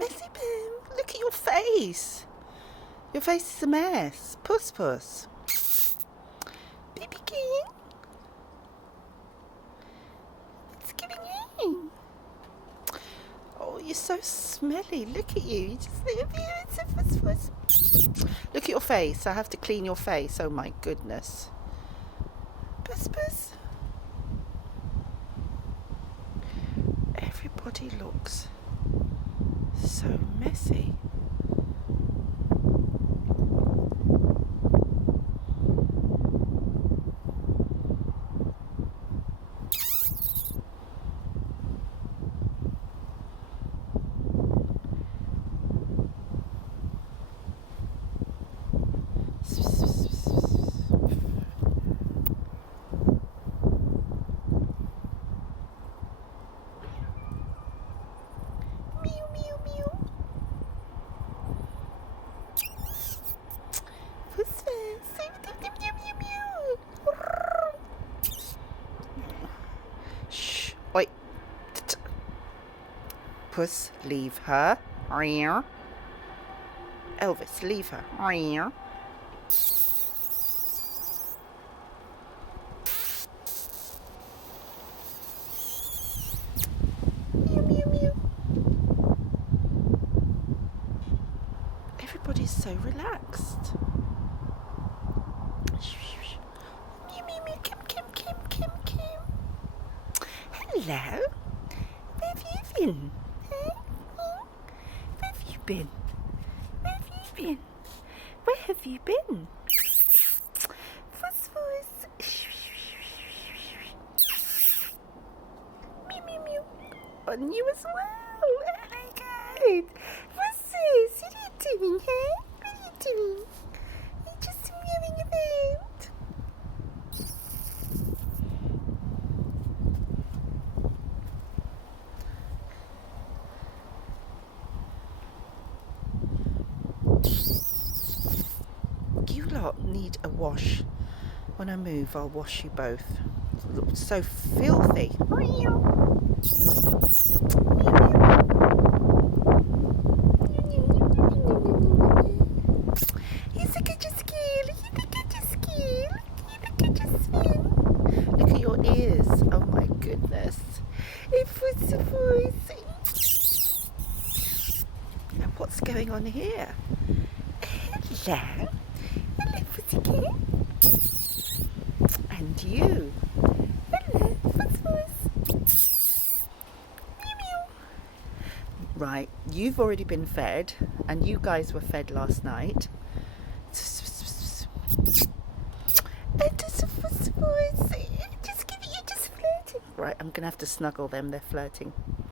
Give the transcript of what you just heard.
Messy Bim, look at your face. Your face is a mess. Puss Puss. Baby King. It's giving you. Oh, you're so smelly. Look at you. You just it's a Puss Puss. Look at your face. I have to clean your face. Oh my goodness. Puss Puss. Everybody looks so messy. Shh. Oi. Puss, leave her. Elvis, leave her. Meow, meow, meow. Everybody's so relaxed. Meow, meow, meow. Kim, Kim, Kim, Kim, Kim. Hello. Where have you been? Where have you been? Where have you been? Where have you been? Fuss, fuss. Meow, meow, meow. On you as well. Oh my God. Fusses, what are you doing, huh? What are you doing? You're just meowing about. You lot need a wash. When I move, I'll wash you both. You look so filthy. Look at your ears. Oh my goodness. And what's going on here? Hello. Hello, pussycat. And you. Hello, Fuss. Meow, meow. Right, you've already been fed, and you guys were fed last night. And just a Fuss. Just flirting. Right, I'm going to have to snuggle them. They're flirting.